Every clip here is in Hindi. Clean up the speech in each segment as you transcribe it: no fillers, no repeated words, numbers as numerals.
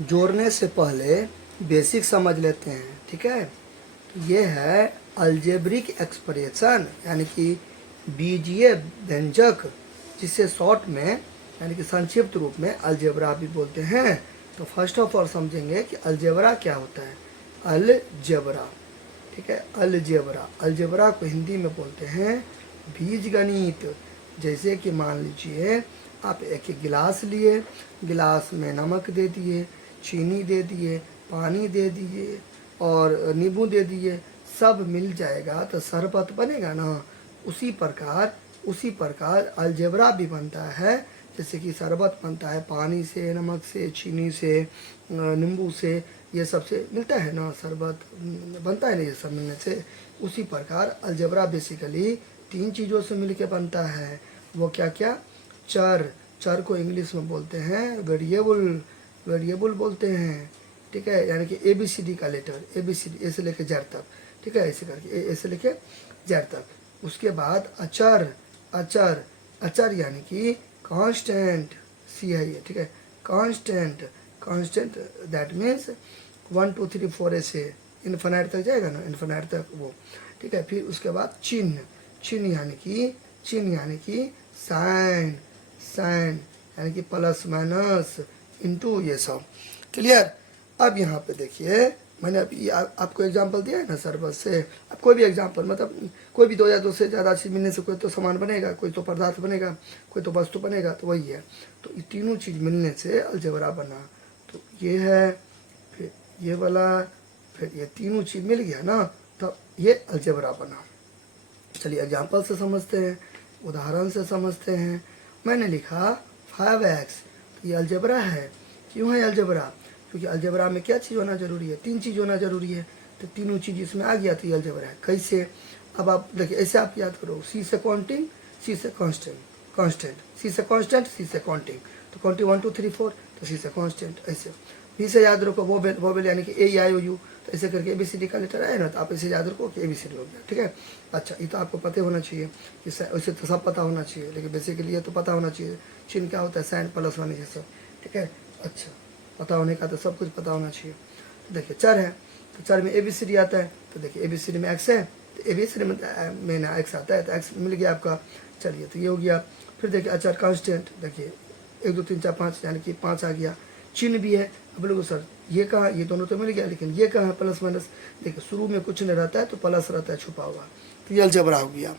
जोड़ने से पहले बेसिक समझ लेते हैं, ठीक है। तो ये है अलजेब्रिक एक्सप्रेशन, यानी कि बीजीय व्यंजक, जिसे शॉर्ट में यानी कि संक्षिप्त रूप में अलजेब्रा भी बोलते हैं। तो फर्स्ट ऑफ ऑल समझेंगे कि अलजेब्रा क्या होता है। अलजेब्रा, ठीक है, अलजेब्रा, अलजेब्रा को हिंदी में बोलते हैं बीजगणित। जैसे कि मान लीजिए आप एक एक गिलास लिए, गिलास में नमक दे दिए, चीनी दे दिए, पानी दे दिए और नींबू दे दिए, सब मिल जाएगा तो शरबत बनेगा ना। उसी प्रकार अलजेब्रा भी बनता है। जैसे कि शरबत बनता है पानी से, नमक से, चीनी से, नींबू से, ये सब से मिलता है ना, शरबत बनता है ना ये सब मिलने से। उसी प्रकार अलजेब्रा बेसिकली तीन चीज़ों से मिलके बनता है। वो क्या क्या? चर, चर को इंग्लिश में बोलते हैं वेरिएबल, वेरिएबल बोलते हैं, ठीक है। यानी कि ABCD का लेटर, ABCD ए से लेके जेड तक, ठीक है, ऐसे करके ए से लेके जेड तक। उसके बाद अचर, अचर, अचर यानी कि कांस्टेंट, सी है ये, ठीक है, कांस्टेंट, कांस्टेंट दैट मीन्स 1 2 3 4 ऐसे इन्फिनाइट तक जाएगा ना, इन्फिनाइट तक वो, ठीक है। फिर उसके बाद चिन्ह, चिन्ह यानी कि, चिन्ह यानी कि साइन, साइन यानी कि प्लस माइनस इनटू, ये सब क्लियर। अब यहाँ पे देखिए मैंने अभी आपको एग्जांपल दिया है ना शरबत से। अब कोई भी एग्जांपल, मतलब कोई भी दो या दो से ज़्यादा चीज़ मिलने से कोई तो सामान बनेगा, कोई तो पदार्थ बनेगा, कोई तो वस्तु बनेगा, तो वही है। तो ये तीनों चीज़ मिलने से अलजेब्रा बना। तो ये है, फिर ये वाला, फिर ये तीनों चीज़ मिल गया ना, तब ये अलजेब्रा बना। चलिए एग्जाम्पल से समझते हैं, उदाहरण से समझते हैं। मैंने लिखा 5x, तो ये अलजेब्रा है। क्यों है अलजेब्रा? क्योंकि अलजेब्रा में क्या चीज़ होना जरूरी है? तीन चीज़ होना जरूरी है। तो तीनों चीज़ इसमें आ गया तो ये अलजेब्रा है। कैसे? अब आप देखिए, ऐसे आप याद करो, सी से काउंटिंग, सी से कांस्टेंट, कांस्टेंट, सी से कांस्टेंट, सी से काउंटिंग, तो काउंटिंग 1 2 3 4, तो सी से कांस्टेंट। ऐसे बी से याद रखो वोवेल, वोवेल यानी कि AEIOU, तो ऐसे करके ABCD का लेटर आया ना, तो आप ऐसे याद रखो कि ABCD हो गया, ठीक है। अच्छा, ये तो आपको पता होना चाहिए, वैसे तो सब पता होना चाहिए, लेकिन बेसिकली ये तो पता होना चाहिए चिन्ह क्या होता है, साइन प्लस वन, ये सब, ठीक है। अच्छा, पता होने का तो सब कुछ पता होना चाहिए। तो देखिए चर है, तो चर में ABCD आता है, तो देखिए ABCD में x है, तो ABCD में ना x आता है, तो x मिल गया आपका। चलिए, तो ये हो गया। फिर देखिए अचर कांस्टेंट, देखिए 1 2 3 4 5 यानी कि 5 आ गया। चिन्ह भी है। अब लोगों सर ये कहाँ, ये दोनों तो मिल गया, लेकिन ये कहाँ है प्लस माइनस? देखिए शुरू में कुछ नहीं रहता है तो प्लस रहता है छुपा हुआ, तो ये अलजेब्रा हो गया।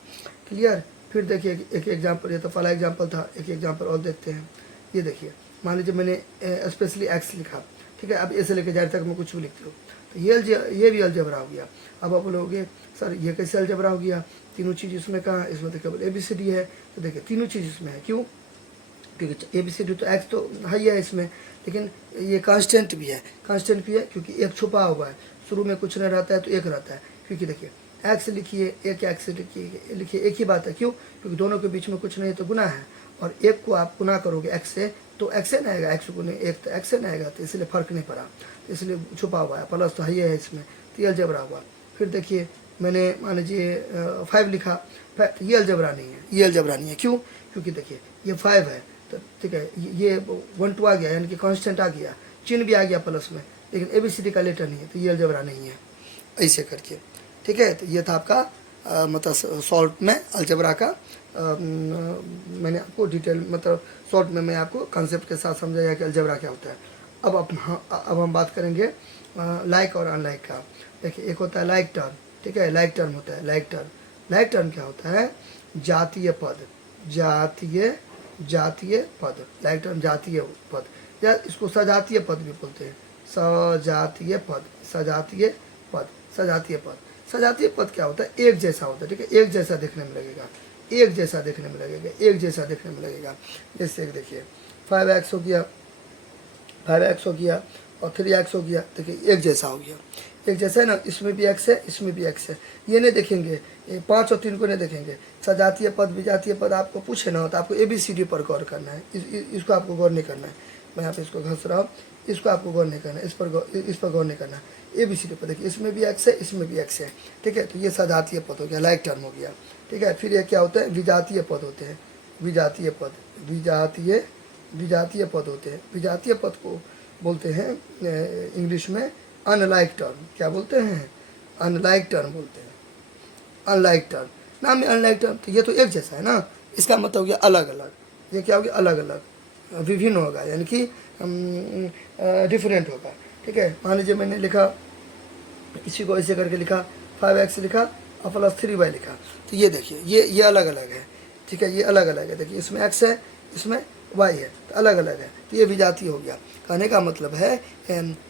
क्लियर। फिर देखिए एक एग्जाम्पल, ये तो पहला एग्जाम्पल था, एक एग्जाम्पल और देखते हैं। ये देखिए, मान लीजिए मैंने स्पेशली एक्स लिखा, ठीक है। अब ऐसे लेके जाए तक मैं कुछ भी लिखती हूँ, तो ये भी अलजेब्रा हो गया। अब आप बोलोगे सर ये कैसे अलजेब्रा हो गया? तीनों चीज़ इसमें कहाँ? इसमें तो केवल ABCD है। तो देखिए तीनों चीज़ इसमें है, क्यों? क्योंकि ABCD तो एक्स तो है ही है इसमें, लेकिन ये कांस्टेंट भी है, कांस्टेंट भी है क्योंकि एक छुपा हुआ है। शुरू में कुछ नहीं रहता है तो एक रहता है, क्योंकि देखिए एक्स लिखिए, एक एक्स लिखिए, एक ही बात है। क्यों? क्योंकि दोनों के बीच में कुछ नहीं तो गुना है, और एक को आप गुना करोगे एक्स से तो एक्स से नहीं आएगा, एक्स गुने एक तो एक्स से नहीं आएगा, तो इसलिए फर्क नहीं पड़ा, तो इसलिए छुपा हुआ है, प्लस तो है इसमें, तो ये अलजेब्रा हुआ। फिर देखिए मैंने मान लीजिए 5 लिखा, तो ये अलजेब्रा नहीं है, ये अलजेब्रा नहीं है। क्यों? क्योंकि देखिए ये 5 है, तो ठीक है, ये 1 2 आ गया, यानी कि कांस्टेंट आ गया, चिन्ह भी आ गया प्लस में, लेकिन ABCD का लेटर नहीं है, तो ये अलजेब्रा नहीं है। ऐसे करके, ठीक है। तो ये था आपका मतलब शॉर्ट में अलजेब्रा का मैंने आपको डिटेल, मतलब शॉर्ट में मैं आपको कॉन्सेप्ट के साथ समझाया कि अलजेब्रा क्या होता है। अब हम बात करेंगे लाइक और अनलाइक का। देखिए एक होता है लाइक टर्म, ठीक है, लाइक टर्म होता है, लाइक टर्म। लाइक टर्म क्या होता है? जातीय पद, जातीय, जातीय पद, लाइक टर्म जातीय पद, या इसको सजातीय पद भी बोलते हैं, सजातीय पद, सजातीय पद, सजातीय पद। सजातीय पद क्या होता है? एक जैसा होता है, ठीक है, एक जैसा देखने में लगेगा, एक जैसा देखने में लगेगा, एक जैसा देखने में लगेगा। जैसे देखिए 5x हो गया, 5x हो गया और 3x हो गया, देखिए एक जैसा हो गया, एक जैसा है ना। इसमें भी x है, इसमें भी x है, ये नहीं देखेंगे, ये 5 और 3 को नहीं देखेंगे। सजातीय पद विजातीय पद आपको पूछे ना, तो आपको ABCD पर गौर करना है, इसको आपको गौर नहीं करना है। मैं यहाँ पे इसको घस रहा हूँ, इसको आपको गौर नहीं करना है, इस पर गौर नहीं करना है। ABCD पर देखिए इसमें भी x है, इसमें भी x है, ठीक है। तो ये सजातीय पद हो गया, लाइक टर्म हो गया, ठीक है। फिर ये क्या होता है? विजातीय पद होते हैं, विजातीय पद, विजातीय, विजातीय पद होते हैं। विजातीय पद को बोलते हैं इंग्लिश में अनलाइक टर्म। क्या बोलते हैं? अनलाइक टर्म बोलते हैं। अनलाइक टर्म, नाम में अनलाइक टर्म, तो ये तो एक जैसा है ना, इसका मतलब हो गया अलग अलग। ये क्या हो गया? अलग अलग, विभिन्न होगा, यानी कि डिफरेंट होगा। ठीक है, मान लीजिए मैंने लिखा, इसी को ऐसे करके लिखा 5x लिखा और प्लस 3y लिखा, तो ये देखिए ये अलग अलग है। ठीक है, ये अलग अलग है। देखिए इसमें x है, इसमें y है, तो अलग अलग है, तो ये विजातीय हो गया। कहने का मतलब है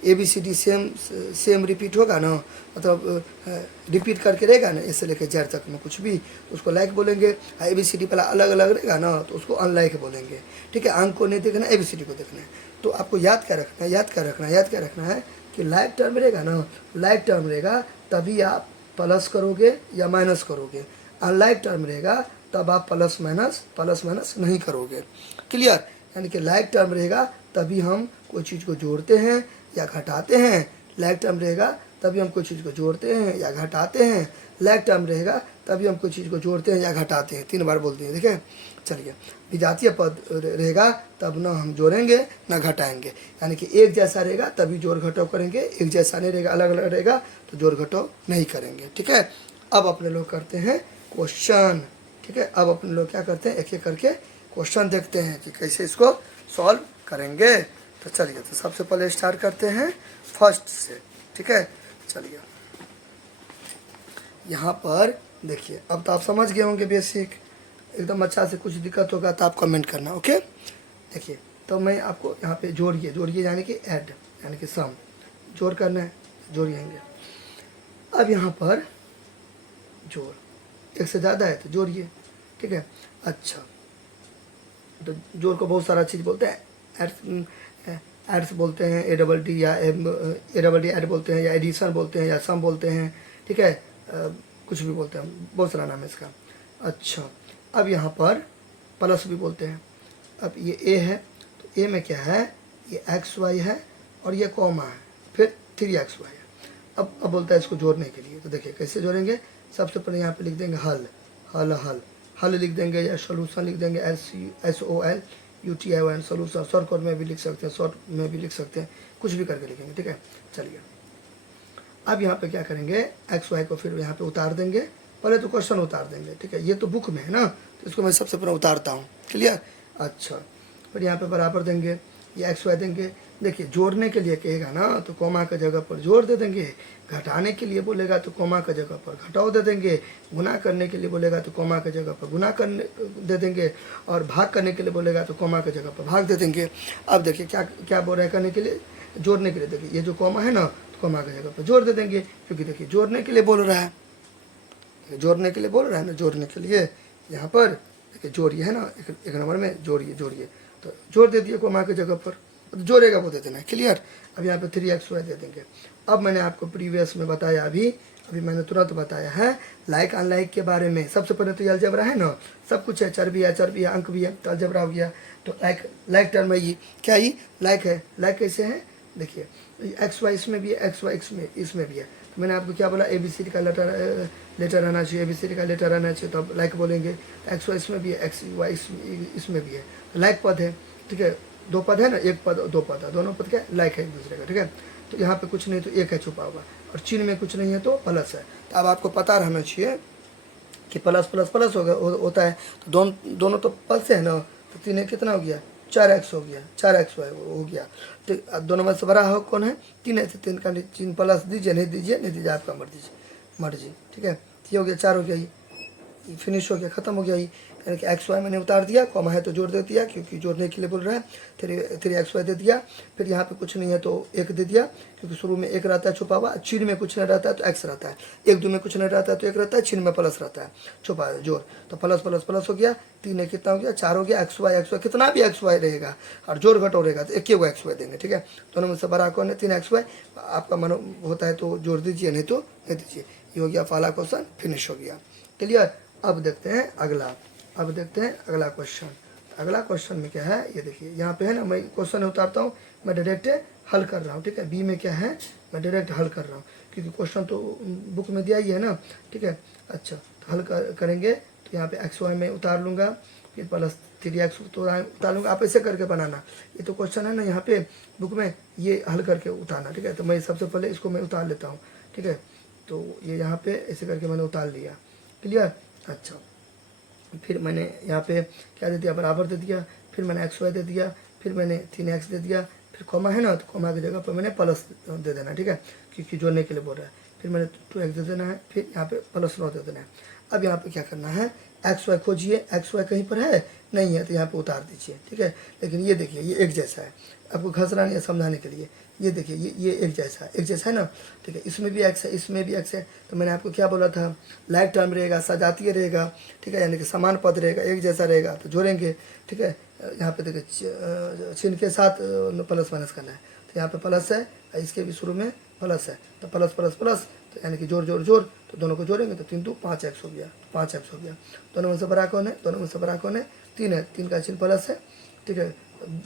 ABCD सेम रिपीट होगा ना, मतलब रिपीट करके रहेगा ना, इससे लेके जेड तक में कुछ भी, तो उसको लाइक बोलेंगे। ABCD पहला अलग अलग रहेगा ना, तो उसको अनलाइक बोलेंगे। ठीक है, अंक को नहीं देखना, ABCD को देखना है। तो आपको याद क्या रखना है, याद क्या रखना है कि लाइक टर्म रहेगा ना, लाइक टर्म रहेगा तभी आप प्लस करोगे या माइनस करोगे। अनलाइक टर्म रहेगा तब आप प्लस माइनस नहीं करोगे। क्लियर? यानी कि लाइक टर्म रहेगा तभी हम कोई चीज़ को जोड़ते हैं या घटाते हैं। लाइक टर्म रहेगा तभी हम कोई चीज़ को जोड़ते हैं या घटाते हैं। लाइक टर्म रहेगा तभी हम कोई चीज़ को जोड़ते हैं या घटाते हैं। 3 बार बोलते हैं। देखिए, चलिए, विजातीय पद रहेगा तब ना हम जोड़ेंगे ना घटाएंगे, यानी कि एक जैसा रहेगा तभी जोड़ घटाव करेंगे, एक जैसा नहीं रहेगा, अलग अलग रहेगा तो जोड़ घटाव नहीं करेंगे। ठीक है, अब अपने लोग करते हैं क्वेश्चन। ठीक है, अब अपने लोग क्या करते हैं, एक एक करके क्वेश्चन देखते हैं कि कैसे इसको सॉल्व करेंगे। तो चलिए, तो सबसे पहले स्टार्ट करते हैं फर्स्ट से। ठीक है, चलिए, यहाँ पर देखिए, अब तो आप समझ गए होंगे बेसिक एकदम अच्छा से। कुछ दिक्कत होगा तो आप कमेंट करना। ओके, देखिए, तो मैं आपको यहाँ पे जोड़िए यानी कि ऐड, यानी कि सम, जोड़ करना है, जोड़िएंगे। अब यहाँ पर जोड़, एक से ज़्यादा है तो जोड़िए। ठीक है, अच्छा, तो जोड़ को बहुत सारा चीज़ बोलते हैं, एड्स बोलते हैं, ADD या ADD ऐड बोलते हैं, या एडिशन बोलते हैं, या सम बोलते हैं। ठीक है, कुछ भी बोलते हैं, बहुत सारा नाम है इसका। अच्छा, अब यहाँ पर प्लस भी बोलते हैं। अब ये A है, तो A में क्या है, ये XY है और ये कॉमा है, फिर 3XY है। अब बोलता है इसको जोड़ने के लिए, तो देखिए कैसे जोड़ेंगे। सबसे पहले यहाँ पे लिख देंगे हल लिख देंगे, या सोल्यूशन लिख देंगे, SOLUTION, सोल्यूशन। शॉर्ट कोड में भी लिख सकते हैं, शॉर्ट में भी लिख सकते हैं, कुछ भी करके लिखेंगे। ठीक है, चलिए, अब यहाँ पे क्या करेंगे, XY को फिर यहाँ पे उतार देंगे। पहले तो क्वेश्चन उतार देंगे। ठीक है, ये तो बुक में है ना, तो इसको मैं सबसे पहले उतारता हूँ। क्लियर? अच्छा, फिर यहाँ पे बराबर देंगे, ये XY देंगे। देखिए, जोड़ने के लिए कहेगा ना तो कोमा की जगह पर जोड़ दे देंगे, घटाने के लिए बोलेगा तो कोमा की जगह पर घटाव दे देंगे, गुना करने के लिए बोलेगा तो कोमा की जगह पर गुना करने दे देंगे, और भाग करने के लिए बोलेगा तो कोमा की जगह पर भाग दे देंगे। अब देखिए क्या क्या बोल रहा है करने के लिए, जोड़ने के लिए। देखिए, ये जो कोमा है ना, तो कोमा की जगह पर जोड़ दे देंगे, क्योंकि देखिए जोड़ने के लिए बोल रहा है, जोड़ने के लिए बोल रहा है ना, जोड़ने के लिए यहाँ पर देखिए जोड़िए है ना, एक नंबर में जोड़िए, तो जोड़ दे दिए कोमा की जगह पर, तो जोड़ेगा वो दे देना है। क्लियर? अब यहाँ पे 3XY दे देंगे। अब मैंने आपको प्रीवियस में बताया, अभी मैंने तुरंत बताया है लाइक अनलाइक के बारे में। सबसे पहले तो ये अलजेब्रा है ना, सब कुछ है, चर भी है, अंक भी है, तो अलजेब्रा हो गया। तो लाइक टर्म है, ये क्या, ही लाइक है। लाइक कैसे है, देखिए, XY इसमें भी है, XY इसमें भी है। तो मैंने आपको क्या बोला, ABCD का लेटर रहना चाहिए, ABCD का लेटर रहना चाहिए, तो अब लाइक बोलेंगे। XY इसमें भी है, XY इसमें भी है, तो लाइक पद है। ठीक है, 2 पद है ना, 1 पद 2 पद है, दोनों पद क्या लाइक है एक दूसरे का। ठीक है, तो यहाँ पे कुछ नहीं तो 1 है छुपा हुआ, और चिन्ह में कुछ नहीं है तो प्लस है। तो अब आपको पता रहना चाहिए कि प्लस प्लस प्लस होता है, तो दोनों तो प्लस है ना, तो 3 कितना हो गया, 4x हो गया, 4XY हो गया। तो दोनों में से बड़ा हो कौन है, 3 है, तो 3 का चिन्ह प्लस दीजिए, नहीं दीजिए आपका मर्जी। ठीक है, ये हो गया, 4 हो गया, ये फिनिश हो गया, खत्म हो गया। ये यानी कि XY मैंने उतार दिया, कॉमा है तो जोड़ दे दिया, क्योंकि जोड़ने के लिए बोल रहा है। 3XY दे दिया, फिर यहाँ पे कुछ नहीं है तो 1 दे दिया, क्योंकि शुरू में 1 रहता है छुपा हुआ, चिन्ह में कुछ नहीं रहता है तो X रहता है, 1 2 में कुछ नहीं रहता है तो 1 रहता है, चिन्ह में प्लस रहता है, छुपा है जोड़, तो प्लस प्लस प्लस हो गया। 3 ने कितना हो गया, 4 हो गया। XY कितना भी XY रहेगा और जोड़ घटाव रहेगा तो 1 XY देंगे। ठीक है, दोनों में से बड़ा कौन है, 3XY। आपका मन होता है तो जोड़ दीजिए, नहीं तो नहीं दीजिए। ये हो गया पहला क्वेश्चन, फिनिश हो गया। क्लियर? अब देखते हैं अगला क्वेश्चन। अगला क्वेश्चन में क्या है, ये देखिए, यहाँ पे है ना, मैं क्वेश्चन उतारता हूँ, मैं डायरेक्ट हल कर रहा हूँ। ठीक है, बी में क्या है, मैं डायरेक्ट हल कर रहा हूँ, क्योंकि क्वेश्चन तो बुक में दिया ही है ना। ठीक है, अच्छा, तो हल करेंगे, तो यहाँ पे XY में उतार लूँगा, फिर प्लस 3x उतार लूँगा। आप ऐसे करके बनाना, ये तो क्वेश्चन है ना यहाँ पे बुक में, ये हल करके उतारना, ठीक है। तो मैं सबसे पहले इसको मैं उतार लेता हूँ, ठीक है। तो ये यहाँ पे ऐसे करके मैंने उतार लिया, क्लियर। अच्छा, फिर मैंने यहाँ पे क्या दे दिया, बराबर दे दिया, फिर मैंने एक्स वाई दे दिया, फिर मैंने 3x दे दिया, फिर कॉमा है ना, तो कॉमा की जगह पर मैंने प्लस दे देना, ठीक है, क्योंकि जोड़ने के लिए बोल रहा है। फिर मैंने 2x दे देना है, फिर यहाँ पे +9 दे देना है। अब यहाँ पे क्या करना है, एक्स वाई खोजिए, एक्स वाई कहीं पर है नहीं है तो यहाँ पे उतार दीजिए, ठीक है। लेकिन ये देखिए ये एक जैसा है, आपको घसना नहीं है समझाने के लिए। ये देखिए ये एक जैसा है, एक जैसा है ना, ठीक है। इसमें भी एक्स है, इसमें भी एक्स है, तो मैंने आपको क्या बोला था, लाइक टर्म रहेगा, सजातीय रहेगा, ठीक है, यानी कि समान पद रहेगा, एक जैसा रहेगा तो जोड़ेंगे, ठीक है। यहाँ पे देखिए चिन्ह के साथ प्लस माइनस करना है, तो यहाँ पे प्लस है, इसके भी शुरू में प्लस है, तो प्लस प्लस प्लस, तो यानी कि जोड़ जोड़ जोड़, तो दोनों को जोड़ेंगे तो 3 2 5x हो गया, 5x हो गया। दोनों में से बड़ा कौन है, दोनों में से बड़ा कौन है, 3 है, 3 का चिन्ह प्लस है, ठीक है।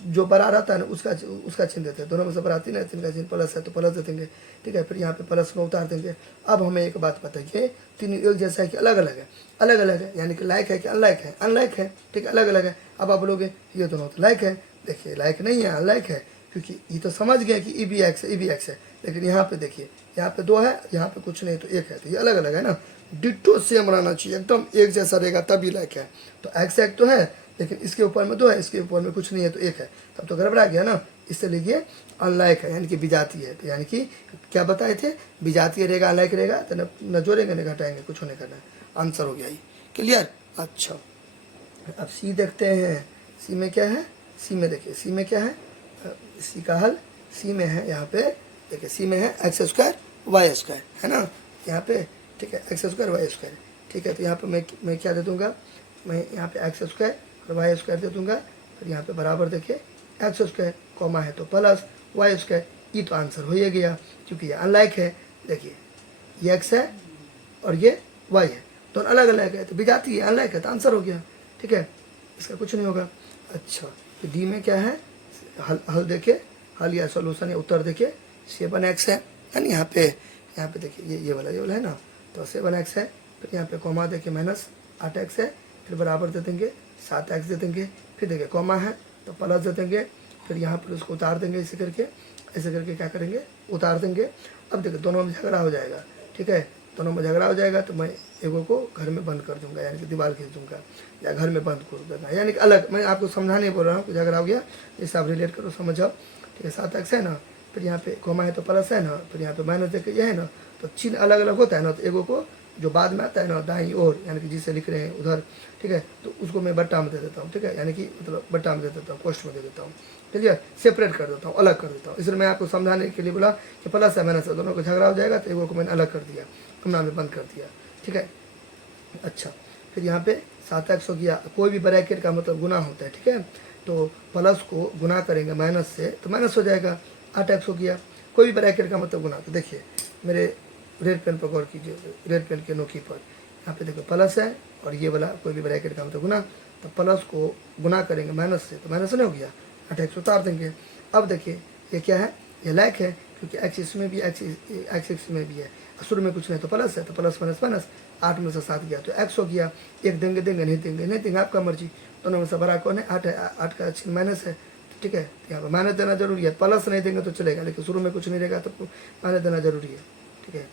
जो बड़ा रहता है ना उसका चिन्ह देते हैं, दोनों में से बड़ा 3 है, 3 का चिन्ह प्लस है तो प्लस दे देंगे, ठीक है। फिर यहाँ पे प्लस को उतार देंगे। अब हमें एक बात बताइए, तीन एक जैसा है कि अलग अलग है, अलग अलग है, यानी कि लाइक है कि अनलाइक है, अनलाइक है, ठीक है, अलग अलग है। अब आप बोलोगे ये दोनों तो लाइक है, देखिए लाइक नहीं है, अनलाइक है, क्योंकि ये तो समझ गए कि ई भी एक्स है, ई भी एक्स है, लेकिन यहाँ पे देखिए, यहाँ पे 2 है, यहाँ पे कुछ नहीं तो 1 है, तो ये अलग अलग है ना, डिट्टो सेम रहना चाहिए, एकदम एक जैसा रहेगा तभी लाइक है। तो एक्स एक तो है, लेकिन इसके ऊपर में 2 है, इसके ऊपर में कुछ नहीं है तो 1 है, तब तो गड़बड़ा गया ना। इससे ये अनलाइक है, यानी कि विजातीय है, तो यानी कि क्या बताए थे, विजातीय रहेगा, अनलाइक रहेगा, तो न जोड़ेंगे न घटाएंगे, कुछ नहीं करना है, आंसर हो गया ये, क्लियर। अच्छा, अब सी देखते हैं, सी में क्या है, सी में देखिए, सी में क्या है, सी का हल, सी में है यहाँ पे देखिए, सी में है एक्स स्क्वायर वाई स्क्वायर, है ना यहाँ पे, ठीक है, एक्स स्क्वायर वाई स्क्वायर, ठीक है। तो यहाँ पे मैं क्या दे दूँगा, मैं यहाँ पे एक्स स्क्वायर और वाई स्क्वायर दे दूँगा, फिर यहाँ पे बराबर देखिए एक्स स्क्वायर, कॉमा है तो प्लस वाई स्क्वायर, ये तो आंसर हो ही गया, क्योंकि ये अनलाइक है। देखिए ये एक्स है और ये वाई है, दोनों अलग अलग है, तो विजातीय है, अनलाइक है, तो आंसर हो गया, ठीक है, इसका कुछ नहीं होगा। अच्छा, तो डी में क्या है, हल देखे, हल या सोल्यूशन या उत्तर देखे, 7x है ना, यहाँ पे देखिए ये वाला है ना, तो 7x है, फिर यहाँ पे कॉमा देखिए -8x है, फिर बराबर दे देंगे 7x दे देंगे, फिर देखिए कॉमा है तो प्लस दे देंगे, फिर यहाँ पर उसको उतार देंगे, ऐसे करके क्या करेंगे, उतार देंगे। अब देखिए दोनों में झगड़ा हो जाएगा, ठीक है, दोनों में झगड़ा हो जाएगा तो मैं एगो को घर में बंद कर दूंगा, यानी कि दीवार खींच दूंगा या घर में बंद कर देना, यानी कि अलग, मैं आपको समझाने बोल रहा हूँ कि झगड़ा हो गया, जैसे आप रिलेट करो, समझ जाओ, ठीक है। 7x है ना, फिर यहाँ पे कॉमा है तो प्लस है ना, फिर यहाँ पे माइनस देखे ये है ना, तो चिन्ह अलग अलग होता है ना, तो एगो को जो बाद में आता है ना दाईं ओर, यानी कि जिसे लिख रहे हैं उधर, ठीक है, तो उसको मैं बट्टा में दे देता हूँ, ठीक है, यानी कि मतलब बट्टा में दे देता हूँ, पोस्ट में दे देता हूँ, क्लियर, सेपरेट कर देता हूँ, अलग कर देता हूँ। इसलिए मैं आपको समझाने के लिए बोला कि प्लस है माइनस है, दोनों को झगड़ा हो जाएगा, तो एगो को मैंने अलग कर दिया, कमरा में बंद कर दिया, ठीक है। अच्छा, फिर यहाँ पे 7x हो गया, कोई भी ब्रैकेट का मतलब गुना होता है, ठीक है, तो प्लस को गुना करेंगे माइनस से तो माइनस हो जाएगा, 8x हो गया, कोई भी ब्रैकेट का मतलब गुना। तो देखिए मेरे रेड पेन पर गौर कीजिए, रेड पेन के नोकी पर, यहाँ पे देखो प्लस है और ये वाला कोई भी ब्रैकेट का मतलब गुना, तो प्लस को गुना करेंगे माइनस से तो माइनस नहीं हो गया, 8x उतार देंगे। अब देखिए ये क्या है, ये लाइक है, क्योंकि एक्स इसमें भी एक्स इसमें भी है, शुरू में कुछ नहीं तो प्लस है, तो प्लस माइनस माइनस, 8 में से 7 गया तो x हो गया, एक देंगे नहीं देंगे आपका मर्जी, दोनों में से बड़ा कौन है, 8 है, 8 का चिन्ह माइनस है, ठीक है, यहाँ पर माइनस देना जरूरी है, प्लस नहीं देंगे तो चलेगा, लेकिन शुरू में कुछ नहीं रहेगा तो माइनस देना जरूरी है, ठीक है,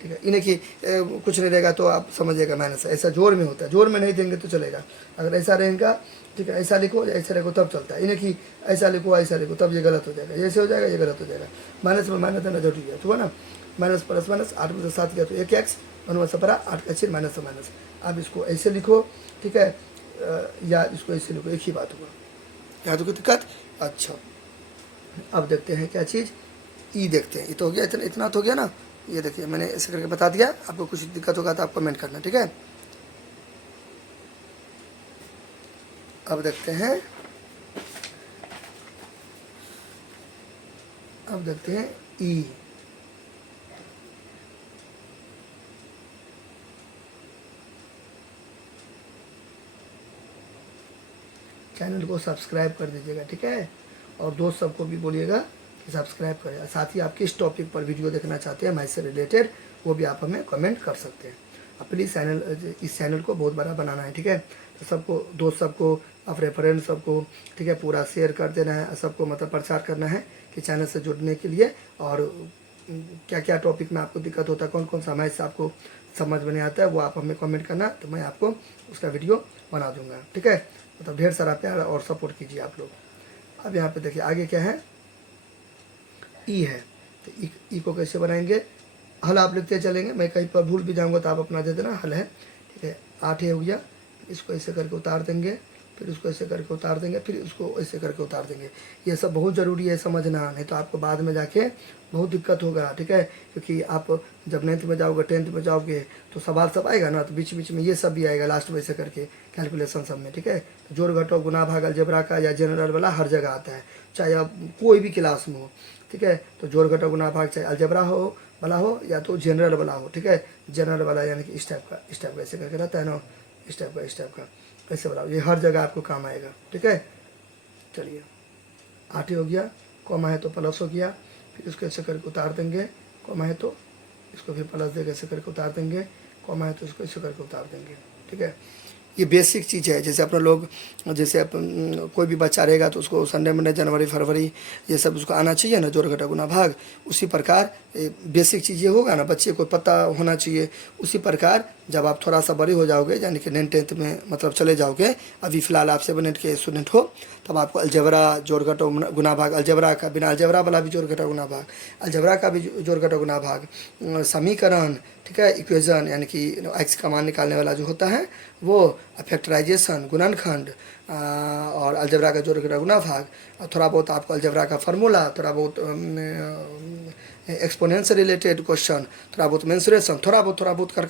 ठीक है। इन्हें कि कुछ नहीं रहेगा तो आप समझिएगा माइनस है, ऐसा जोड़ में होता है, जोड़ में नहीं देंगे तो चलेगा, अगर ऐसा रहेगा, ठीक है, ऐसा लिखो ऐसा लिखो तब चलता है, इन्हें कि ऐसा लिखो तब ये गलत हो जाएगा, जैसे हो जाएगा ये गलत हो जाएगा, माइनस में माइनस देना जरूरी है, ठीक है ना, माइनस प्लस माइनस, 8 में से 7 गया तो 1x, दोनों में से बड़ा 8 का चिन्ह माइनस से माइनस, आप इसको ऐसे लिखो, ठीक है, या इसको ऐसे लिखो, एक ही बात होगा, यहाँ तो कोई दिक्कत। अच्छा, अब देखते हैं क्या चीज़, ई देखते हैं, ये तो हो गया, इतना तो हो गया ना, ये देखिए मैंने ऐसे करके बता दिया, आपको कुछ दिक्कत होगा तो आप कमेंट करना, ठीक है। अब देखते हैं, ई, चैनल को सब्सक्राइब कर दीजिएगा, ठीक है, और दोस्त सबको भी बोलिएगा कि सब्सक्राइब करें, साथ ही आप किस टॉपिक पर वीडियो देखना चाहते हैं मैथ से रिलेटेड, वो भी आप हमें कमेंट कर सकते हैं। प्लीज़ इस चैनल को बहुत बड़ा बनाना है, ठीक है, तो तो सबको, दोस्त सबको, आप रेफरेंस सबको, ठीक है, पूरा शेयर कर देना है, सबको मतलब प्रचार करना है कि चैनल से जुड़ने के लिए। और क्या क्या टॉपिक में आपको दिक्कत होता है, कौन कौन सा मैथ आपको समझ में नहीं आता है, वो आप हमें कमेंट करना, तो मैं आपको उसका वीडियो बना दूंगा, ठीक है। मतलब ढेर सारा प्यार और सपोर्ट कीजिए आप लोग। अब यहाँ पे देखिए आगे क्या है, ई है, तो ई को कैसे बनाएंगे, हल आप लिखते चलेंगे, मैं कहीं पर भूल भी जाऊँगा तो आप अपना दे देना, हल है, ठीक है। 8 हो गया, इसको ऐसे करके उतार देंगे, फिर उसको ऐसे करके उतार देंगे, फिर उसको ऐसे करके उतार देंगे। ये सब बहुत ज़रूरी है समझना, नहीं तो आपको बाद में जाके बहुत दिक्कत होगा, ठीक है। क्योंकि आप जब 9th में जाओगे, 10th में जाओगे, तो सवाल सब आएगा ना, तो बीच बीच में ये सब भी आएगा लास्ट में ऐसे करके कैलकुलेशन सब में, ठीक है। तो जोड़ घटाओ गुना भाग अलजेब्रा का या जनरल वाला हर जगह आता है, चाहे आप कोई भी क्लास में हो, ठीक है। तो जोड़ घटाओ गुना भाग चाहे अलजेब्रा हो वाला हो या तो जनरल वाला हो, ठीक है। जनरल वाला यानी कि इस टाइप का ऐसे करके रहता है ना, इस टाइप का ऐसे वाला, ये हर जगह आपको काम आएगा, ठीक है। चलिए 8 हो गया, कॉमा है तो प्लस हो गया, फिर इसको ऐसे करके उतार देंगे, कॉमा है तो इसको फिर प्लस देकर ऐसे करके उतार देंगे, कॉमा है तो इसको ऐसे करके उतार देंगे, ठीक है। ये बेसिक चीज़ है। जैसे अपने लोग, जैसे कोई भी बच्चा रहेगा तो उसको संडे मंडे जनवरी फरवरी ये सब उसको आना चाहिए ना, जोड़ घटा गुना भाग। उसी प्रकार बेसिक चीज़ ये होगा ना, बच्चे को पता होना चाहिए। उसी प्रकार जब आप थोड़ा सा बड़े हो जाओगे, यानी कि 9th 10th में मतलब चले जाओगे, अभी फ़िलहाल आप 7 8 के स्टूडेंट हो, तब आपको अलजेब्रा, जोड़ घटा गुना भाग, अलजेब्रा का बिना अलजेब्रा वाला भी जोड़ घटा गुना भाग, अलजेब्रा का भी जोड़ घटा गुना भाग, समीकरण, ठीक है, इक्वेशन यानी कि एक्स का मान निकालने वाला जो होता है वो, फैक्टराइजेशन, गुणनखंड, और अलजेब्रा का जोड़ घटा गुना भाग, थोड़ा बहुत आपको अलजेब्रा का फार्मूला, थोड़ा बहुत एक्सपोनेंट से रिलेटेड क्वेश्चन, थोड़ा बहुत मेंसुरेशन, थोड़ा बहुत कर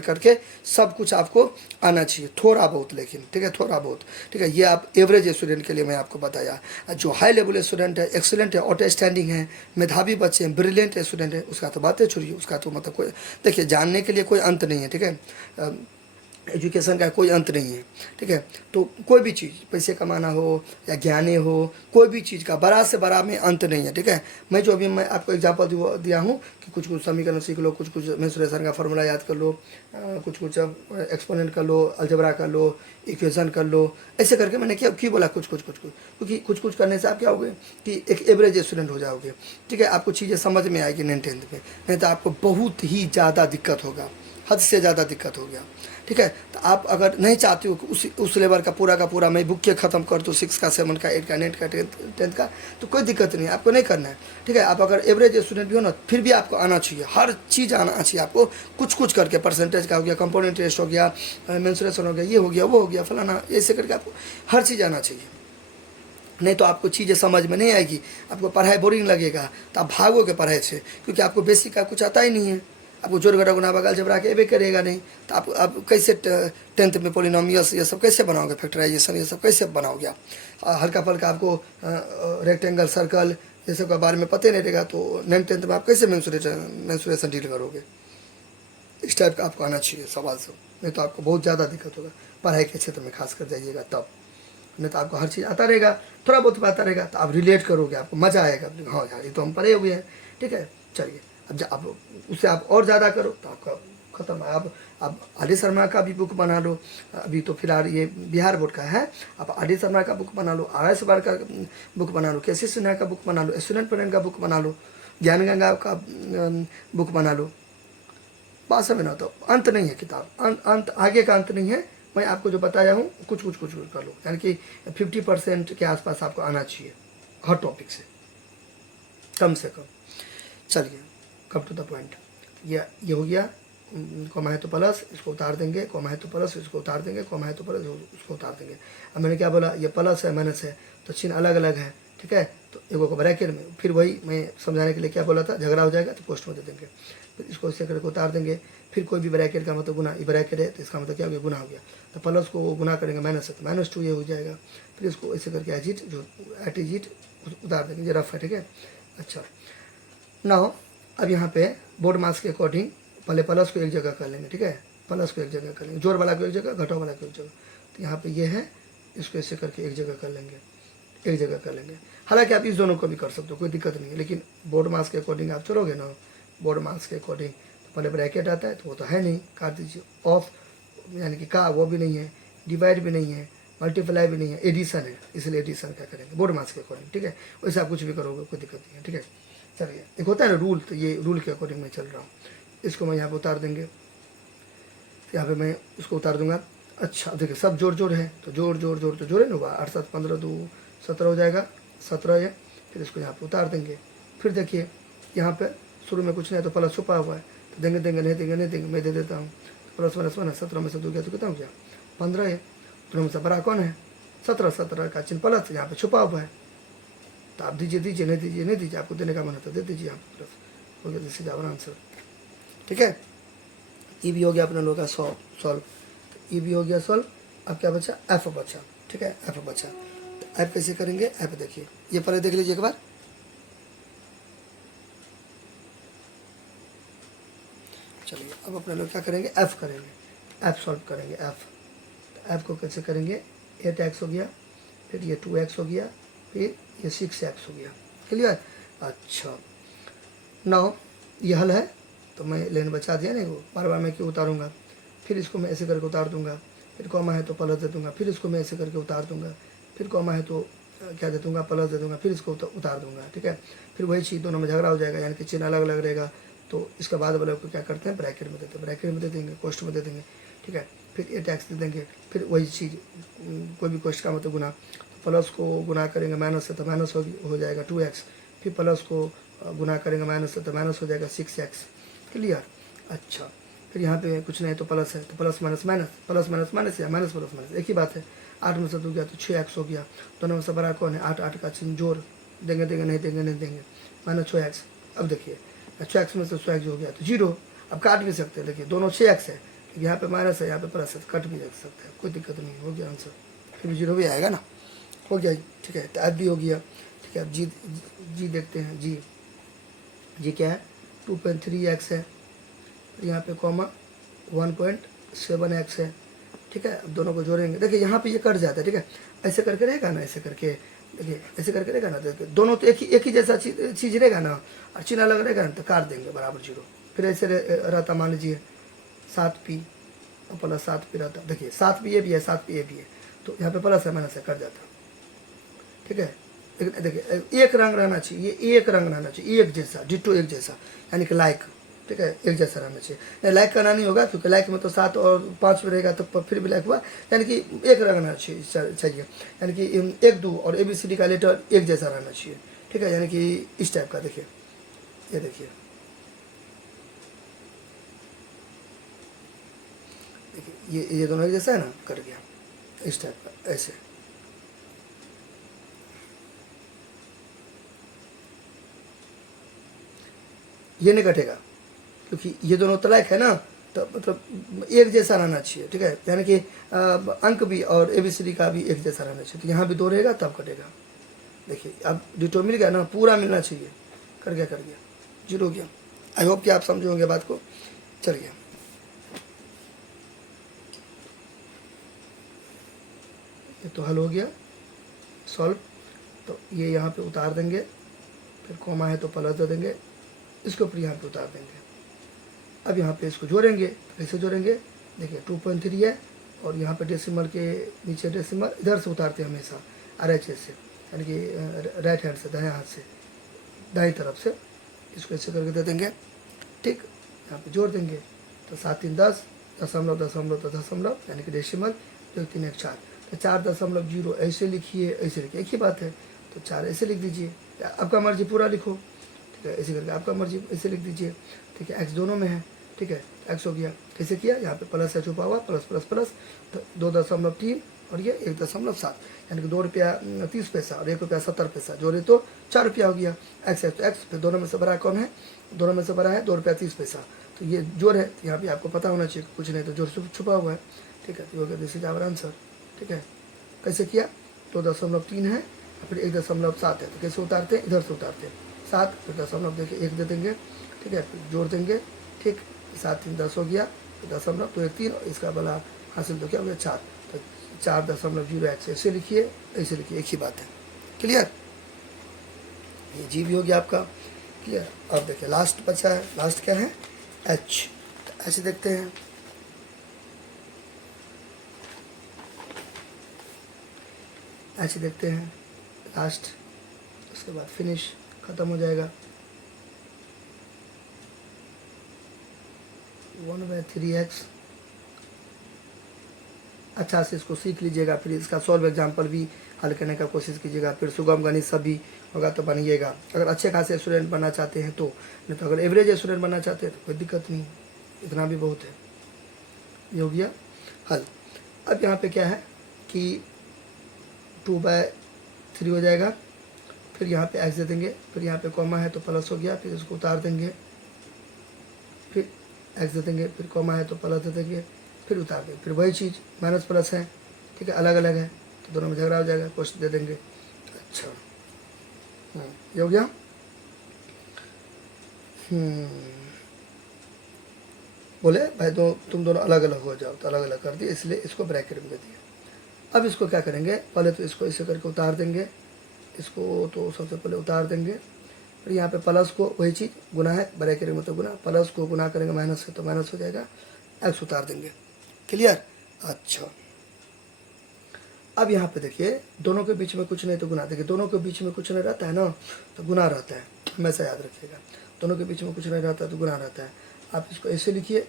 करके सब कुछ आपको आना चाहिए, थोड़ा बहुत, लेकिन ठीक है, थोड़ा बहुत, ठीक है। ये आप एवरेज स्टूडेंट के लिए मैं आपको बताया। जो हाई लेवल स्टूडेंट है, एक्सीलेंट है, आउटस्टैंडिंग है, मेधावी बच्चे हैं, ब्रिलियंट स्टूडेंट है, उसका तो बातें छोड़िए, उसका तो मतलब कोई, देखिए जानने के लिए कोई अंत नहीं है, ठीक है। एजुकेशन का कोई अंत नहीं है, ठीक है। तो कोई भी चीज़, पैसे कमाना हो या ज्ञानी हो, कोई भी चीज़ का बड़ा से बड़ा में अंत नहीं है, ठीक है। मैं जो अभी मैं आपको एग्जांपल दिया हूँ कि कुछ कुछ समीकरण सीख लो, कुछ कुछ मेंसुरेशन का फार्मूला याद कर लो, कुछ कुछ एक्सपोनेंट कर लो, अलजेब्रा कर लो, इक्वेशन कर लो, ऐसे करके मैंने क्या क्यों बोला कुछ कुछ, क्योंकि कुछ कुछ करने से आप क्या होगे कि एक एवरेज स्टूडेंट हो जाओगे, ठीक है। आपको चीज़ें समझ में आएगी 9th 10th में, नहीं तो आपको बहुत ही ज़्यादा दिक्कत होगा, हद से ज़्यादा दिक्कत हो गया, ठीक है। तो आप अगर नहीं चाहते हो कि उस लेवल का पूरा मैं बुक के ख़त्म कर दूँ, 6 का 7 का 8 का 9 का 10th का, तो कोई दिक्कत नहीं, आपको नहीं करना है, ठीक है। आप अगर एवरेज स्टूडेंट भी हो ना, फिर भी आपको आना चाहिए, हर चीज़ आना चाहिए आपको, कुछ करके, परसेंटेज का हो गया, कंपोनेंट टेस्ट हो गया, मेंसुरेशन हो गया, ये हो गया, वो हो गया, फलाना, ऐसे करके आपको हर चीज़ आना चाहिए। नहीं तो आपको चीज़ें समझ में नहीं आएगी, आपको पढ़ाई बोरिंग लगेगा, तो आप भागोगे पढ़ाई से, क्योंकि आपको बेसिक का कुछ आता ही नहीं है। आपको जोड़ घटा गुना भाग अलजेब्रा के एबे करेगा नहीं, तो आप कैसे 10th में पोलिनोमियल्स ये सब कैसे बनाओगे, फैक्टराइजेशन ये सब कैसे बनाओगे आप। हल्का फल्का आपको रेक्टेंगल, सर्कल ये सब के बारे में पता नहीं रहेगा, तो 9th 10th में आप कैसे मेंसुरेशन डील करोगे। इस टाइप का आपको आना चाहिए सवाल सब, नहीं तो आपको बहुत ज़्यादा दिक्कत होगा पढ़ाई के क्षेत्र में, खास कर जाइएगा तब। नहीं तो आपको हर चीज़ आता रहेगा, थोड़ा बहुत आता रहेगा, तो आप रिलेट करोगे, आपको मज़ा आएगा, हाँ यार ये तो हम पढ़े हुए हैं, ठीक है। चलिए अब उससे आप और ज़्यादा करो तो आपका ख़त्म है। अब आर.डी. शर्मा का भी बुक बना लो, अभी तो फिलहाल ये बिहार बोर्ड का है, आप आर.डी. शर्मा का बुक बना लो, आर.एस. बार का बुक बना लो, के.सी. सिन्हा का बुक बना लो, स्टूडेंट प्रेरण का बुक बना लो, ज्ञान गंगा का बुक बना लो। बात समझ ना, तो अंत नहीं है किताब, अंत आगे का अंत नहीं है। मैं आपको जो बताया हूँ कुछ कर लो, यानी कि 50% के आसपास आपको आना चाहिए हर टॉपिक से, कम से कम। चलिए कम टू द पॉइंट, ये हो गया, कॉमा है तो प्लस, इसको उतार देंगे, कॉमा है तो प्लस, इसको उतार देंगे, कॉमा है तो प्लस, इसको उतार देंगे। अब मैंने क्या बोला, ये प्लस है माइनस है, तो चिन्ह अलग अलग है, ठीक है। तो एगो को ब्रैकेट में, फिर वही मैं समझाने के लिए क्या बोला था, झगड़ा हो जाएगा तो पोस्ट में दे देंगे, फिर इसको इसे करके उतार देंगे। फिर कोई भी ब्रैकेट का मतलब गुना, ये ब्रैकेट है तो इसका मतलब क्या हो गया, गुना हो गया, तो प्लस को गुना करेंगे माइनस है तो -2 ये हो जाएगा। फिर इसको ऐसे करके एट इज इट उतार देंगे, ये रफ है, ठीक है। अच्छा नाउ अब यहाँ पे बोर्ड मार्क्स के अकॉर्डिंग पहले प्लस को एक जगह कर लेंगे, ठीक है, प्लस को एक जगह कर लेंगे, जोड़ वाला को एक जगह, घटाओ वाला को एक जगह। तो यहाँ पे ये है, इसको ऐसे करके एक जगह कर लेंगे, एक जगह कर लेंगे। हालांकि आप इस दोनों को भी कर सकते हो, कोई दिक्कत नहीं है, लेकिन बोर्ड मार्क्स के अकॉर्डिंग आप चलोगे ना, बोर्ड मार्क्स के अकॉर्डिंग, तो पहले ब्रैकेट आता है तो वो तो है नहीं, काट दीजिए, ऑफ यानी कि का वो भी नहीं है, डिवाइड भी नहीं है, मल्टीप्लाई भी नहीं है, एडिशन है, इसलिए एडिशन क्या करेंगे बोर्ड मार्क्स के अकॉर्डिंग, ठीक है। वैसे आप कुछ भी करोगे कोई दिक्कत नहीं है, ठीक है। चलिए, एक होता है ना रूल, तो ये रूल के अकॉर्डिंग मैं चल रहा हूँ। इसको मैं यहाँ पे उतार देंगे, यहाँ पे मैं उसको उतार दूंगा। अच्छा, देखिए सब जोड़ जोड़ है, तो जोड़ जोड़ जोड़ तो जोड़े ना हुआ, 8 7 15 2 17 हो जाएगा, 17 है। फिर इसको यहाँ पे उतार देंगे। फिर देखिए यहाँ पे शुरू में कुछ नहीं है तो प्लस छुपा हुआ है, तो देंगे देंगे नहीं देंगे नहीं देंगे, मैं दे देता हूँ। प्लस माइनस माइनस 17 में से 2 गया तो कितना हो गया 15 है। दोनों में से बड़ा कौन है 17, 17 का चिन्ह प्लस यहाँ पे छुपा हुआ है, तो आप दीजिए दीजिए, नहीं दीजिए नहीं दीजिए, आपको देने का मन है तो दे दीजिए यहाँ पे प्लस हो गया। दिस इज आवर आंसर, ठीक है। ई भी हो गया अपने लोगों का सॉल्व, ई भी हो गया सॉल्व। अब क्या बचा, एफ बचा, ठीक है, एफ बचा। तो एफ कैसे करेंगे, एफ देखिए, ये पहले देख लीजिए एक बार। चलिए अब अपने लोग क्या करेंगे, एफ करेंगे, एफ सॉल्व करेंगे। एफ, तो एफ को कैसे करेंगे, 8x हो गया, फिर ये 2x हो गया, फिर ये 6x हो गया, क्लियर। अच्छा, नाउ ये हल है, तो मैं लेन बचा दिया नहीं, वो बार बार मैं क्यों उतारूंगा। फिर इसको मैं ऐसे करके उतार दूंगा, फिर कॉमा है तो प्लस दे दूंगा, फिर इसको मैं ऐसे करके उतार दूंगा, फिर कॉमा है तो क्या दे दूंगा, प्लस दे दूंगा, फिर इसको उतार दूंगा, ठीक है। फिर वही चीज़ दोनों में झगड़ा हो जाएगा, यानी कि चिन्ह अलग अलग रहेगा, तो इसके बाद वाले को क्या करते हैं, ब्रैकेट में देते हैं, ब्रैकेट में दे देंगे, कोष्ट में दे देंगे, ठीक है। फिर ये टैक्स दे देंगे, फिर वही चीज़ कोई भी कोष्ट का मतलब गुना, तो प्लस को गुना करेंगे माइनस से तो माइनस हो जाएगा 2x, फिर प्लस को गुना करेंगे माइनस से तो माइनस हो जाएगा 6x, क्लियर। अच्छा, फिर यहाँ पे कुछ नहीं तो प्लस है, तो plus minus minus, plus minus minus या माइनस प्लस माइनस एक ही बात है। 8 में से 2 गया तो 6x हो गया, दोनों में से बड़ा कौन है 8, 8 का चिन्ह जोड़ देंगे देंगे नहीं देंगे नहीं देंगे, माइनस 6x। अब देखिए 6x में से 6x हो गया तो 0, अब काट भी सकते हैं, देखिए दोनों 6x है, यहाँ पे माइनस है यहाँ पे प्लस है, तो कट भी रख सकते हैं, कोई दिक्कत नहीं, हो गया आंसर, फिर भी 0 भी आएगा ना, हो गया, ठीक है। तो एफ भी हो गया, ठीक है। अब जी देखते हैं, जी क्या है 2.3x है, यहाँ पे कॉमा 1.7x है, ठीक है। अब दोनों को जोड़ेंगे, देखिए यहाँ पे ये कट जाता है, ठीक है। ऐसे करके रहेगा ना, ऐसे करके देखिए, ऐसे करके रहेगा ना, देखिए दोनों तो एक ही जैसा चीज़ रहेगा ना, और चिन्ह अलग रहेगा ना, तो काट देंगे बराबर 0। फिर ऐसे रहता, मान लीजिए 7p और प्लस 7p रहता, देखिए 7p ये भी है 7p ये भी है, तो यहाँ पे प्लस है माइनस है, कट जाता, ठीक है। देखिए एक रंग रहना चाहिए, ये एक रंग रहना चाहिए, एक जैसा, डिटो एक जैसा, यानी कि लाइक, ठीक है, एक जैसा रहना चाहिए। नहीं लाइक करना नहीं होगा, क्योंकि लाइक में तो 7 और 5 में रहेगा, तो फिर भी लाइक हुआ, यानी कि एक रंग रहना चाहिए, यानी कि 1 2 और ABCD का लेटर एक जैसा रहना चाहिए, ठीक है, यानी कि इस टाइप का। देखिए ये देखिए, ये दोनों एक जैसा है ना, कर गया इस टाइप का, ऐसे। ये नहीं कटेगा, क्योंकि ये दोनों तलाक है ना, तो मतलब एक जैसा रहना चाहिए, ठीक है, यानी कि अंक भी और ABCD का भी एक जैसा रहना चाहिए, तो यहाँ भी 2 रहेगा तब कटेगा। देखिए अब डिटो मिल गया ना, पूरा मिलना चाहिए, कर गया 0 हो गया। आई होप कि आप समझे होंगे बात को। चलिए ये तो हल हो गया सॉल्व, तो ये यहाँ पे उतार देंगे, फिर कॉमा है तो प्लस दे देंगे, इसको फिर यहाँ पे उतार देंगे। अब यहाँ पे इसको जोड़ेंगे, कैसे जोड़ेंगे, देखिए 2.3 है, और यहाँ पे डेसिमल के नीचे डेसिमल इधर से उतारते हैं हमेशा, RHS से, यानी कि राइट हैंड से, दाएं हाथ से, दाएं तरफ से, इसको ऐसे करके दे देंगे, ठीक। यहाँ पे जोड़ देंगे, तो 7 3 10 दशमलव दशमलव तो दशमलव, यानी कि डेसिमल 2 3 1 4, तो 4.0 ऐसे लिखिए, ऐसे लिखिए, एक ही बात है, तो 4 ऐसे लिख दीजिए, आपका मर्जी पूरा लिखो, ठीक है, ऐसे करके आपका मर्जी ऐसे लिख दीजिए, ठीक है। x दोनों में है, ठीक है, x हो गया, कैसे किया, यहाँ पे प्लस है छुपा हुआ, प्लस प्लस प्लस, तो 2.3 और ये 1.7, यानी कि 2 रुपया 30 पैसा और 1 रुपया 70 पैसा, जोड़े तो 4 रुपया हो गया, x है तो x, फिर दोनों में से बड़ा कौन है, दोनों में से बड़ा है 2 रुपया 30 पैसा, तो ये जोड़ है, तो यहाँ पे आपको पता होना चाहिए, कुछ नहीं तो जोड़ छुपा हुआ है, ठीक है। तो हो गया, दिस इज आवर आंसर, ठीक है। कैसे किया, 2.3 है, फिर 1.7 है, तो कैसे उतारते हैं, इधर से उतारते हैं, 7 फिर दशमलव देके 1 दे देंगे, ठीक है, फिर जोड़ देंगे, ठीक, 7 3 10 हो गया, फिर दशमलव तो 1 3, और इसका बला हासिल तो क्या हो गया 4, तो 4.0x ऐसे लिखिए, ऐसे लिखिए, एक ही बात है, क्लियर। ये जी भी हो गया आपका क्लियर। अब देखिए लास्ट बचा है, लास्ट क्या है, एच, तो ऐसे देखते हैं, एच देखते हैं लास्ट, उसके बाद फिनिश, ख़त्म हो जाएगा। 1/3x। अच्छा से इसको सीख लीजिएगा, फिर इसका सॉल्व एग्जाम्पल भी हल करने का कोशिश कीजिएगा, फिर सुगम गणित सब भी होगा तो बनिएगा, अगर अच्छे खासे स्टूडेंट बनना चाहते हैं तो। नहीं तो अगर एवरेज स्टूडेंट बनना चाहते हैं तो कोई दिक्कत नहीं, इतना भी बहुत है। ये हो गया हल। अब यहाँ पे क्या है कि 2/3 हो जाएगा, फिर यहाँ पे x दे देंगे, फिर यहाँ पे कॉमा है तो प्लस हो गया, फिर इसको उतार देंगे, फिर x दे देंगे, फिर कॉमा है तो प्लस दे देंगे, फिर उतार देंगे, फिर वही चीज़ माइनस प्लस है, ठीक है, अलग अलग है तो दोनों में झगड़ा हो जाएगा, क्वेश्चन दे देंगे। अच्छा ये हो गया। बोले भाई तो तुम दोनों अलग अलग हो जाओ, तो अलग अलग कर दिए, इसलिए इसको ब्रैकेट में दे दिया। अब इसको क्या करेंगे, पहले तो इसको ऐसे करके उतार देंगे, इसको तो सबसे पहले उतार देंगे, फिर यहाँ पे प्लस को वही चीज़ गुना है, ब्रैकेट में तो गुना, प्लस को गुना करेंगे माइनस से तो माइनस हो जाएगा, एक्स उतार देंगे। क्लियर। अच्छा अब यहाँ पे देखिए दोनों के बीच में कुछ नहीं तो गुना, देखिए दोनों के बीच में कुछ नहीं रहता है ना तो गुना रहता है, हमेशा याद रखिएगा, दोनों के बीच में कुछ नहीं रहता तो गुना रहता है। आप इसको ऐसे लिखिए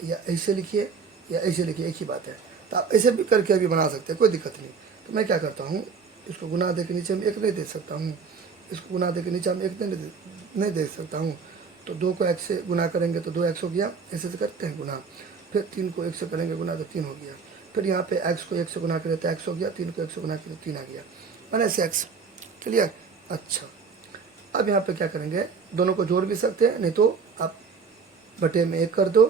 या ऐसे लिखिए या ऐसे लिखिए, एक ही बात है, तो आप ऐसे भी करके भी बना सकते हैं, कोई दिक्कत नहीं। तो मैं क्या करता हूँ, इसको गुना दे के नीचे में एक नहीं दे सकता हूँ, इसको गुना दे के नीचे में एक नहीं दे सकता हूँ, तो 2 को 1 से गुना करेंगे तो 2x हो गया, ऐसे से करते हैं गुना, फिर 3 को 1 से करेंगे गुना तो 3 हो गया, फिर यहाँ पे x को 1 से गुना करें तो x हो गया, 3 को 1 से गुना करें तो 3 आ गया, मैंने ऐसे x। क्लियर। अच्छा अब यहाँ पे क्या करेंगे, दोनों को जोड़ भी सकते हैं, नहीं तो आप बटे में 1 कर दो,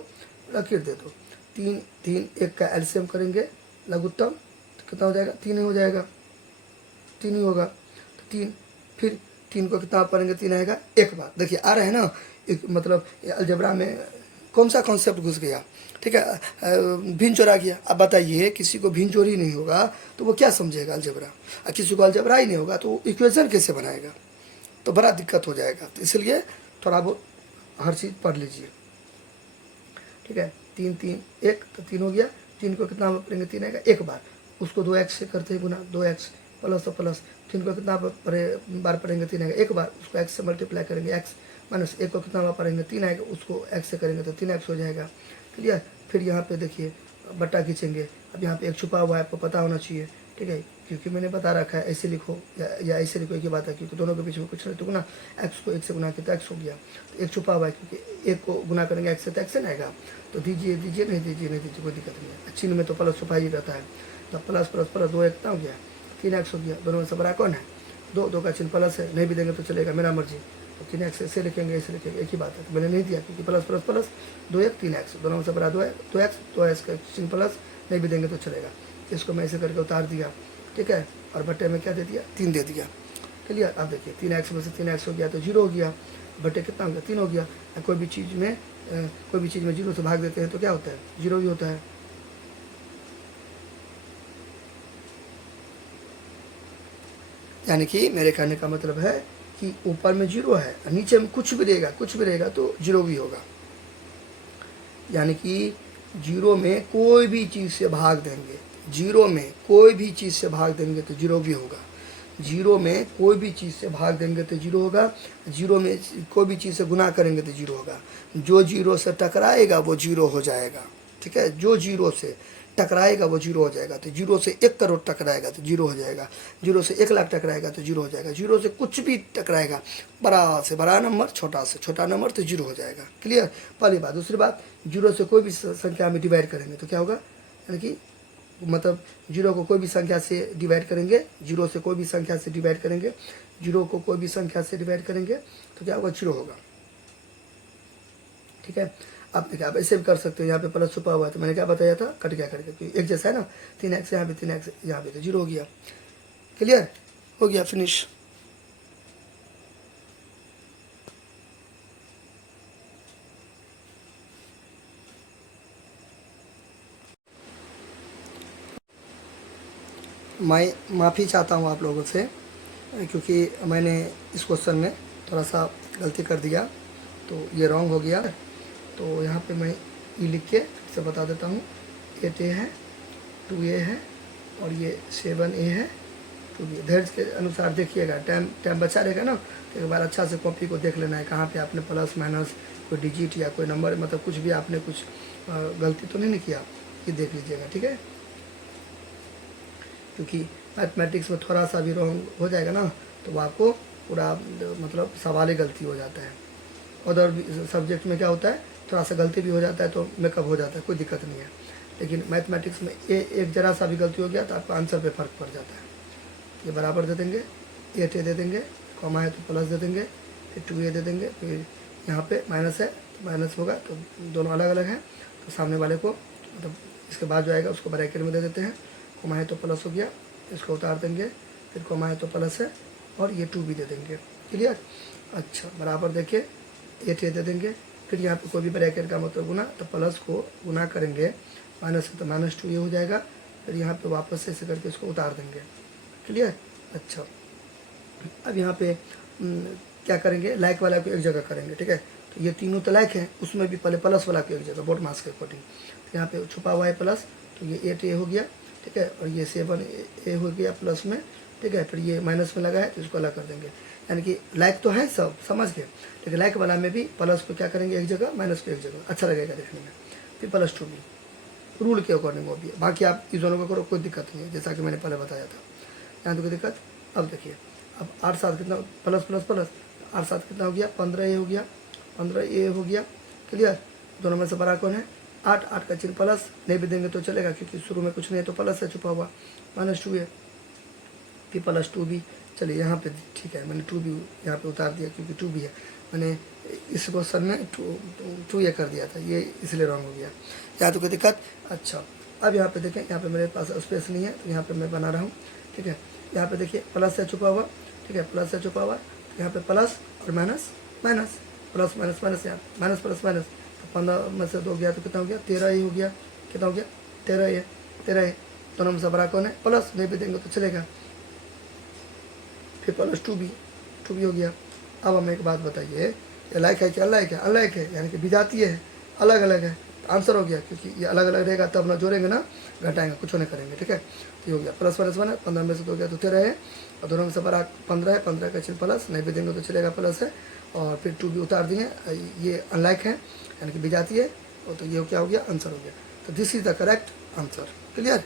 लकीर दे दो, 3 3 1 का एलसीएम करेंगे लघुत्तम तो कितना हो जाएगा, 3 ही हो जाएगा, 3 ही होगा, तो 3, फिर 3 को कितना पढ़ेंगे, 3 आएगा एक बार। देखिए आ रहा है ना, एक मतलब अलजेब्रा में कौन सा कॉन्सेप्ट घुस गया, ठीक है, भिन्न चोरा गया। अब बताइए किसी को भिन्न चोरी नहीं होगा तो वो क्या समझेगा अलजेब्रा, और किसी को अलजेब्रा ही नहीं होगा तो इक्वेशन कैसे बनाएगा, तो बड़ा दिक्कत हो जाएगा। तो इसलिए थोड़ा बहुत हर चीज़ पढ़ लीजिए, ठीक है। 3 3 1 तो 3 हो गया, 3 को कितना पढ़ेंगे, 3 आएगा एक बार, उसको 2x से करते हैं गुना, 2x प्लस तो प्लस, 3 को कितना बार पढ़ेंगे, 3 आएगा एक बार, उसको x से मल्टीप्लाई करेंगे, x माइनस 1 को कितना बार पढ़ेंगे, 3 आएगा, उसको x से करेंगे तो 3x हो जाएगा। क्लियर। फिर यहाँ पे देखिए बट्टा खींचेंगे, अब यहाँ पे एक छुपा हुआ है, आपको पता होना चाहिए, ठीक है, क्योंकि मैंने बता रखा है ऐसे लिखो या ऐसे लिखो, एक ही बात है, क्योंकि दोनों के बीच में कुछ नहीं तो गुना, एक्स को 1 से गुना किया तो एक्स हो गया, तो एक छुपा हुआ है, क्योंकि 1 को गुना करेंगे एक्स से तो एक्स आएगा, तो दीजिए दीजिए, नहीं दीजिए नहीं दीजिए, कोई दिक्कत नहीं है, चिन्ह में तो प्लस छुपा ही रहता है, तो प्लस प्लस प्लस 2 कितना हो गया, 3x हो गया, दोनों में से बड़ा कौन है, 2 का चिन्ह प्लस है, नहीं भी देंगे तो चलेगा, मेरा मर्जी, तो 3x ऐसे लिखेंगे ऐसे लिखेंगे, एक ही बात है, तो मैंने नहीं दिया क्योंकि प्लस प्लस प्लस 2 3x, दोनों में से बड़ा 2x का चिन्ह प्लस, नहीं भी देंगे तो चलेगा, इसको मैं ऐसे करके उतार दिया, ठीक है, और बट्टे में क्या दे दिया, 3 दे दिया। क्लियर। अब देखिए 3x में से 3x हो गया तो 0 हो गया, बट्टे कितना हो गया, 3 हो गया। कोई भी चीज़ में 0 से भाग देते हैं तो क्या होता है, 0 ही होता है। यानी कि मेरे कहने का मतलब है कि ऊपर में 0 है, नीचे में कुछ भी रहेगा तो 0 भी होगा, यानी कि 0 में कोई भी चीज़ से भाग देंगे, 0 में कोई भी चीज़ से भाग देंगे तो 0 भी होगा, 0 में कोई भी चीज़ से भाग देंगे तो 0 होगा, 0 में कोई भी चीज़ से गुना करेंगे तो 0 होगा, जो 0 से टकराएगा वो 0 हो जाएगा, ठीक है, जो 0 से टकराएगा वो 0 हो जाएगा, तो 0 से 1 करोड़ टकराएगा तो 0 हो जाएगा, 0 से 1 लाख टकराएगा तो 0 हो जाएगा, 0 से कुछ भी टकराएगा, बड़ा से बड़ा नंबर, छोटा से छोटा नंबर, तो 0 हो जाएगा। क्लियर। पहली बात। दूसरी बात, 0 से कोई भी संख्या में डिवाइड करेंगे तो क्या होगा, यानी कि मतलब 0 को कोई भी संख्या से डिवाइड करेंगे, 0 से कोई भी संख्या से डिवाइड करेंगे, 0 को कोई भी संख्या से डिवाइड करेंगे तो क्या होगा, 0 होगा, ठीक है। आप देखिए आप ऐसे भी कर सकते हो, यहाँ पे प्लस छुपा हुआ है तो मैंने क्या बताया था, कट गया करके, क्योंकि एक जैसा है ना, 3x यहाँ पे 3x यहाँ पे, तो 0 हो गया। क्लियर हो गया, फिनिश। मैं माफ़ी चाहता हूँ आप लोगों से, क्योंकि मैंने इस क्वेश्चन में थोड़ा सा गलती कर दिया, तो ये रॉन्ग हो गया। तो यहाँ पे मैं ई लिख के फिर से बता देता हूँ, 8a है, 2a है, और ये 7a है, टू बी। धैर्य के अनुसार देखिएगा, टाइम टाइम बचा रहेगा ना, तो एक बार अच्छा से कॉपी को देख लेना है कहाँ पे आपने प्लस माइनस कोई डिजिट या कोई नंबर मतलब कुछ भी आपने कुछ गलती तो नहीं किया, ये देख लीजिएगा, ठीक है। क्योंकि मैथमेटिक्स में थोड़ा सा भी रॉन्ग हो जाएगा ना तो वो आपको पूरा मतलब सवाल ही गलती हो जाता है। अदर सब्जेक्ट में क्या होता है, थोड़ा सा गलती भी हो जाता है तो मेकअप हो जाता है, कोई दिक्कत नहीं है। लेकिन मैथमेटिक्स में एक जरा सा भी गलती हो गया तो आपका आंसर पे फ़र्क पड़ जाता है। ये बराबर दे देंगे, 8a दे देंगे, कॉमा है तो प्लस दे देंगे, फिर 2a दे देंगे, फिर यहाँ पे माइनस है तो माइनस होगा, तो दोनों अलग अलग हैं तो सामने वाले को मतलब इसके बाद जो आएगा उसको ब्रैकेट में दे देते हैं, कॉमा है तो प्लस हो गया, इसको उतार देंगे, फिर कॉमा है तो प्लस है और ये 2 भी दे देंगे। क्लियर। अच्छा बराबर देखिए 8a दे देंगे, फिर यहाँ पे कोई भी ब्रैकेट का मतलब गुना, तो प्लस को गुना करेंगे माइनस है तो माइनस 2 ये हो जाएगा, फिर यहाँ पे वापस से ऐसे करके इसको उतार देंगे। क्लियर। अच्छा अब यहाँ पे क्या करेंगे, लाइक वाला को एक जगह करेंगे, ठीक है। तो ये तीनों तो लाइक है, उसमें भी पहले प्लस वाला को एक जगह बोर्ड मास के अकॉर्डिंग, तो यहाँ पे छुपा हुआ है प्लस, तो ये 8a हो गया, ठीक है, और ये 7a हो गया प्लस में, ठीक है, फिर ये माइनस में लगा है तो इसको अलग कर देंगे। यानी कि लाइक तो है सब समझ गए, लेकिन लाइक वाला में भी प्लस को क्या करेंगे एक जगह, माइनस को एक जगह, अच्छा लगेगा देखने में। फिर प्लस 2 भी रूल के अकॉर्डिंग वो भी है, बाकी आप इस दोनों को करो कोई दिक्कत नहीं है, जैसा कि मैंने पहले बताया था। यहाँ तो कोई दिक्कत। अब देखिए अब 8 7 कितना प्लस प्लस प्लस, 8 7 कितना हो गया, 15a हो गया, 15a हो गया। क्लियर। दोनों में से बड़ा कौन है, 8, 8 का चिन्ह प्लस नहीं भी देंगे तो चलेगा क्योंकि शुरू में कुछ नहीं है तो प्लस है छुपा हुआ, माइनस 2 है, फिर प्लस 2 भी। चलिए यहाँ पे ठीक है, मैंने 2 भी यहाँ पे उतार दिया क्योंकि 2 भी है, मैंने इस क्वेश्चन में 2 ये कर दिया था, ये इसलिए रॉन्ग हो गया। यहाँ तो कोई दिक्कत। अच्छा अब यहाँ पे देखें, यहाँ पे मेरे पास स्पेस नहीं है तो यहाँ पे मैं बना रहा हूँ, ठीक है। यहाँ पे देखिए प्लस से छुपा हुआ, ठीक है, प्लस से छुपा हुआ, तो यहाँ पे प्लस और minus minus, plus minus minus, यहाँ माइनस प्लस माइनस, तो 15 में से 2 गया तो कितना हो गया, 13 ही हो गया। कितना हो गया, 13 है, 13 है। दोनों में से बड़ा कौन है, प्लस नहीं भी देंगे तो चलेगा, फिर प्लस 2 भी हो गया। अब हमें एक बात बताइए, ये लाइक है कि अनलाइक है, अनलाइक है यानी कि विजातीय है, अलग अलग है, आंसर हो गया क्योंकि ये अलग अलग रहेगा तब ना जोड़ेंगे ना घटाएंगे, कुछ नहीं करेंगे, ठीक है। तो ये हो गया प्लस प्लस 1 है, 15 में से 2 गया तो 13 है, और दोनों में से बड़ा 15 है, 15 का चिन्ह प्लस नहीं भी देंगे तो चलेगा प्लस है, और फिर 2 भी उतार दिए, ये अनलाइक है यानी कि विजातीय है, तो ये क्या हो गया, आंसर हो गया। तो this is the correct answer. Clear.